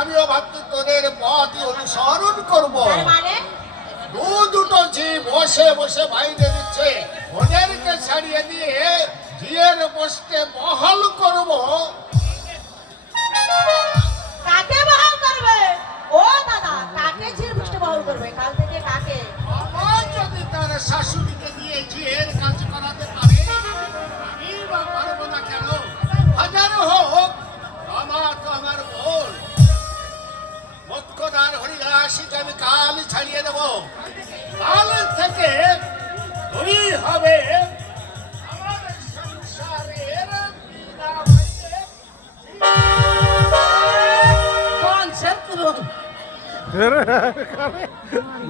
আমিও ভাবছি তোদের পথই অনুসরণ করবো। মানে দুটো ঝি বসে বসে বাইরে দিচ্ছে, ওদেরকে ছাড়িয়ে দিয়ে ঝিয়ের পোস্টে বহাল করবো। কাকে বহাল করবে? ও দাদা, কাকে ঝির পুষ্টে বহাল করবে? কাল থেকে কাকে? আমার যদি তার শাশুড়িকে দিয়ে ঝিয়ের কাজ করাতে পারে, আমি বা পারবো না কেন? হাজার হোক, আমার তো আমার বোন। মুখ্যদার হরিদাসীকে আমি কাল ছাড়িয়ে দেবো। কাল থেকে তুই হবে আমার সংসারের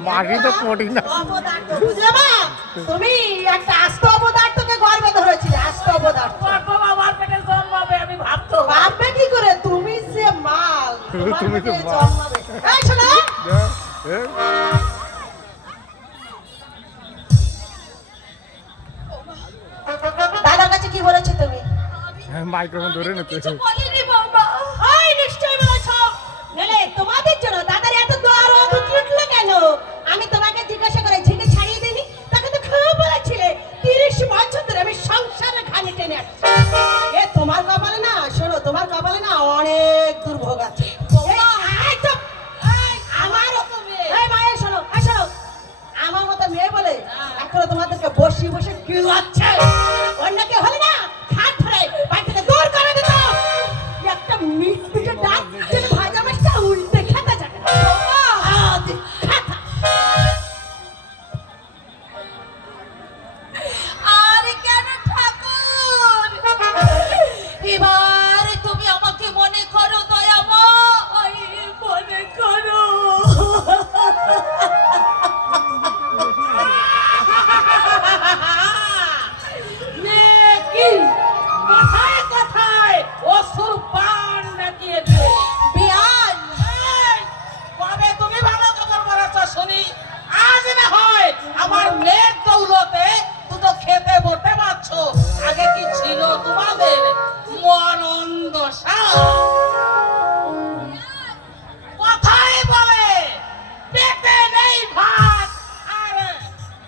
মাগি তো কোটি না। অপদার্থ বুঝলে মা? তুমি একটা আস্ত অপদার্থকে গর্বে ধরেছিলে, আস্ত অপদার্থ। আমার পেটে জন্মাবে আমি ভাবতো। ভাববে কি করে? তুমি যে মাল, তুমি তো পেটে মাল। জন্মাবে। এই শোনো, দাদার কাছে কি বলেছো তুমি? মাইক্রোফোন ধরে নিতে। কিছু বলিনি বাবা। ওই নিশ্চয়ই বলেছো। নইলে তোমাদের জন্য দাদার এত দরদ উঠলো কেন? আমি তোমাকে জিজ্ঞাসা করে ঝিকে ছাড়িয়ে দিইনি? তাকে তো খুব বলেছিলে 30 বছর ধরে আমি সংসারে ঘানি টেনে আসছি। এ তোমার কপালে না, শোনো, তোমার কপালে না অনেক দুর্ভোগ আছে। এই চুপ! আমার এই মায়ের শোনো, শোনো, আমার মতো মেয়ে বলে এখনো তোমাদেরকে বসে বসে কিলাচ্ছে। অন্য কেউ হলে না হাত ধরে বাড়ি থেকে দূর করে দিত। একটা মিট পিঠে ডাক যেন ভাজা মাছটা উল্টে খেতে যাবে না। আদি খাতা। আর কেন ঠাকুর? এবার তুমি আমাকে মনে করো দয়াময়, মনে করো। কি কথায় কথায় অসুর পান নাকিয়েছে বিয়ান। কবে তুমি ভালো খবর বলেছ শুনি? আজ না হয় আমার মেয়ের দৌলতে দুটো খেতে বসতে পারছো। আগে কি ছিল তোমাদের মরণ দশা? কথায় বলে পেটে নেই ভাত আর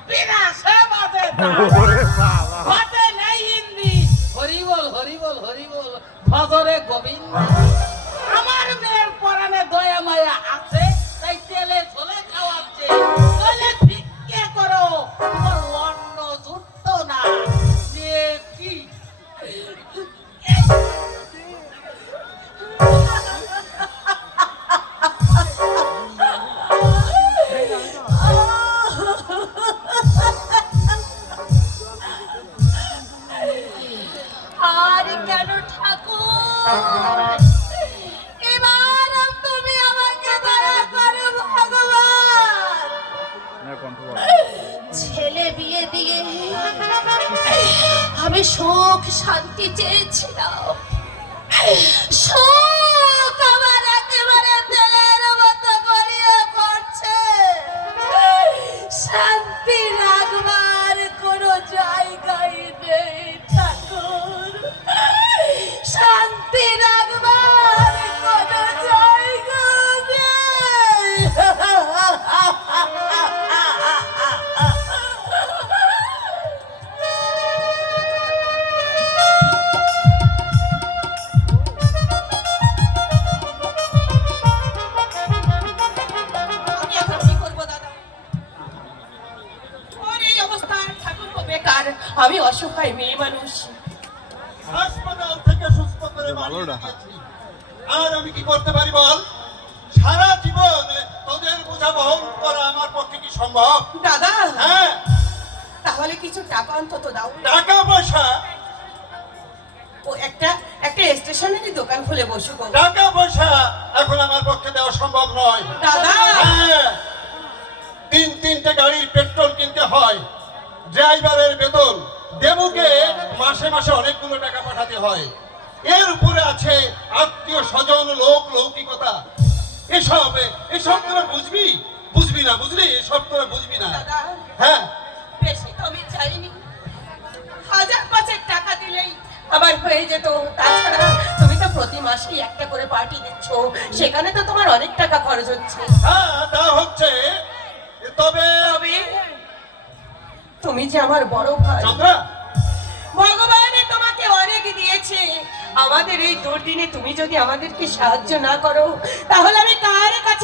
বিনাশে বাজে ঘটে নেই হিন্দি। হরিবল হরিবল হরিবল ভজরে গোবিন্দ। আমার মেয়ের পরাণে দয়া মায়া আছে, তাই তেলে ঝোলে খাওয়াচ্ছে। নইলে ভিক্ষে করো, তোমার অন্ন জুটতো না। যে কি আর কেন ঠাকুর? এবার তুমি আমাকে দয়া করো ভগবান। ছেলে বিয়ে দিয়ে আমি সুখ শান্তি চেয়েছিলাম। সুখ আমার একেবারে তেলের মতো গড়িয়ে পড়ছে। শান্তি রাখবার কোনো জায়গায় নেই ঠাকুর। শান্তি রাখবার কোনো জায়গা নেই। আমি এখন কি করবো দাদা? ওর এই অবস্থা, ঠাকুর তো বেকার, আমি অসহায় মেয়ে মানুষ। হাসপাতাল থেকে সুস্থ করে বাড়ি দিয়েছি। আর আমি কি করতে পারি বল? সারা জীবন তোদের বোঝা বহন করা আমার পক্ষে কি সম্ভব? দাদা, হ্যাঁ, তাহলে কিছু টাকা অন্তত দাও। টাকা পয়সা? ও একটা স্টেশনারি দোকান খুলে বসুক। টাকা পয়সা এখন আমার পক্ষে দেওয়া সম্ভব নয় দাদা, হ্যাঁ, তিনটে গাড়ির পেট্রোল কিনতে হয়, ড্রাইভারের বেতন দেবুকে মাসে মাসে অনেকগুলো টাকা পাঠাতে হয়। এর উপরে আছে আত্মীয় স্বজন, লোক লৌকিকতা। এসব তোরা বুঝবি না, বুঝলি? এসব তোরা বুঝবি না। দাদা, হ্যাঁ, বেশি তো আমি চাইনি। 1000-5 টাকা দিলেই আমার হয়ে যেত। তাছাড়া তুমি তো প্রতি মাসেই একটা করে পার্টি দিচ্ছ, সেখানে তো তোমার অনেক টাকা খরচ হচ্ছে। হ্যাঁ তা হচ্ছে, তবে তবে তুমি যে আমার বড় ভাই, চন্দ্রা, ভগবান তোমাকে অনেক দিয়েছে। আমাদের এই দুর্দিনে তুমি যদি আমাদেরকে সাহায্য না করো, তাহলে আমি কার কাছে